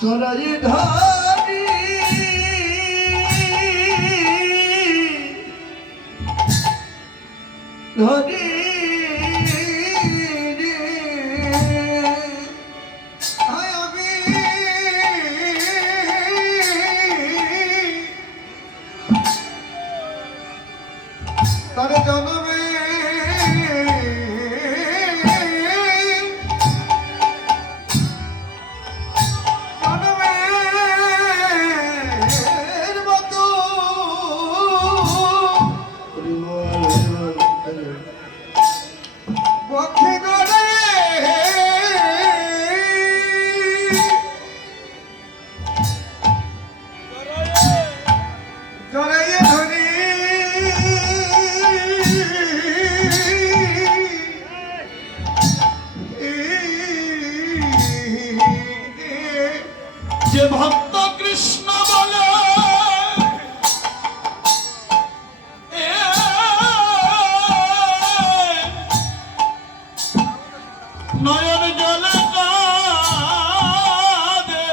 চড়াই ধারি ধরি আমি তার জন্মে যে ভক্ত কৃষ্ণ বলে নয়ন জলে কাঁদে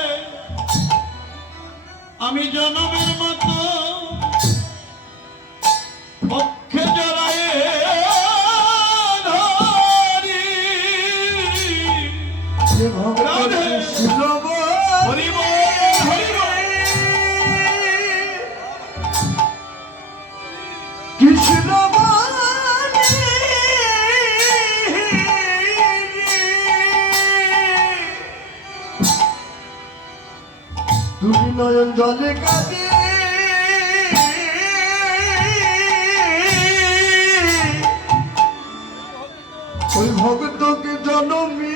আমি জনমের মতো পক্ষে জড়ায় ধরি যে ভক্ত কৃষ্ণ কৃষ্ণ দুটি নয়ন জলে কাঁদে ওই ভক্তকে জনমী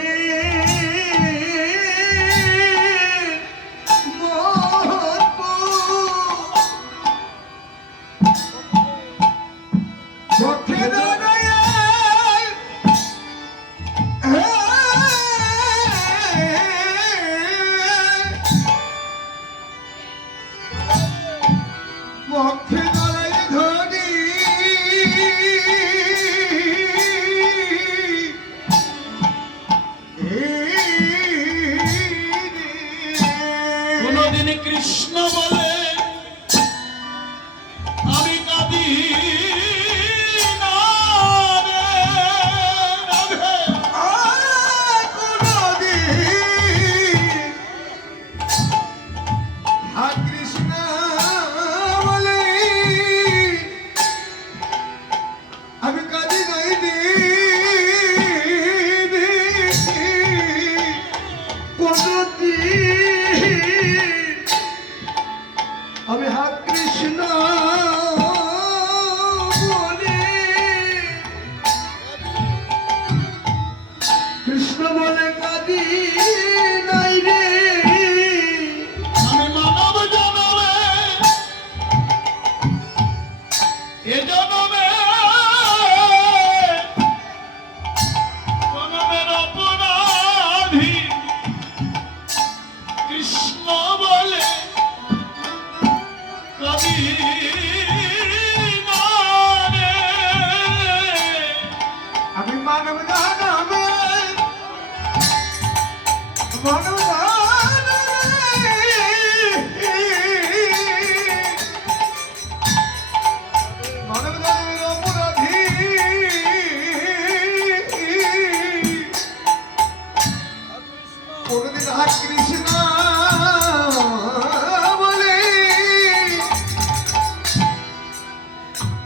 কোনদিন কৃষ্ণ বলে আমি কাঁদি না রে রাধে কৃষ্ণ বলে আমি কাঁদি নাই আমি হা কৃষ্ণ বলে কৃষ্ণ বলে কাঁদি নাই রে আমি মানব জনমে এ জনমে জনমের অপরাধী কৃষ্ণ বলে কাঁদি না রে আমি মানব জানবে মানব মানব জানবের অপরাধী কোনদিন হা কৃষ্ণ বলে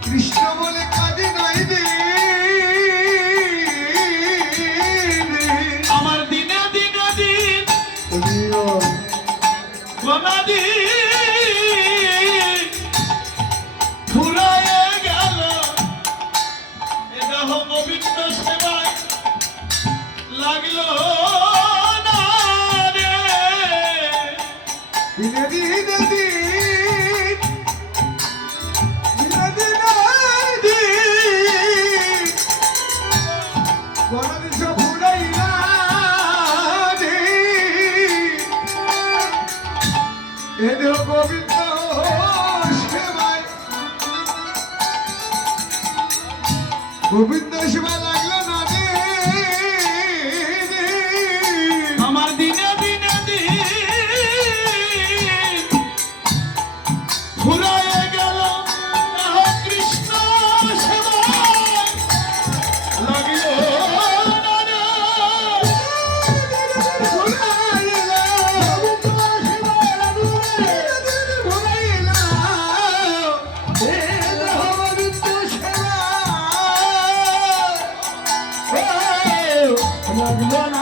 কৃষ্ণ বলে কাঁদি নাই রে আমার দিনে দিনে দিন কোনদিন ফুরায়ে গেল এ দেহ লাগলো না রে দিনে দিনে দিন দিনে দিনে দিন বনবিষ ফুরাইলা এদের গোবিন্দ সেবায় গোবিন্দ সেবা লাগলো না রে আমার দিনে দিনে দিন ফুরায়ে গেল কৃষ্ণ সেবায় লাগলো না রে লাগলো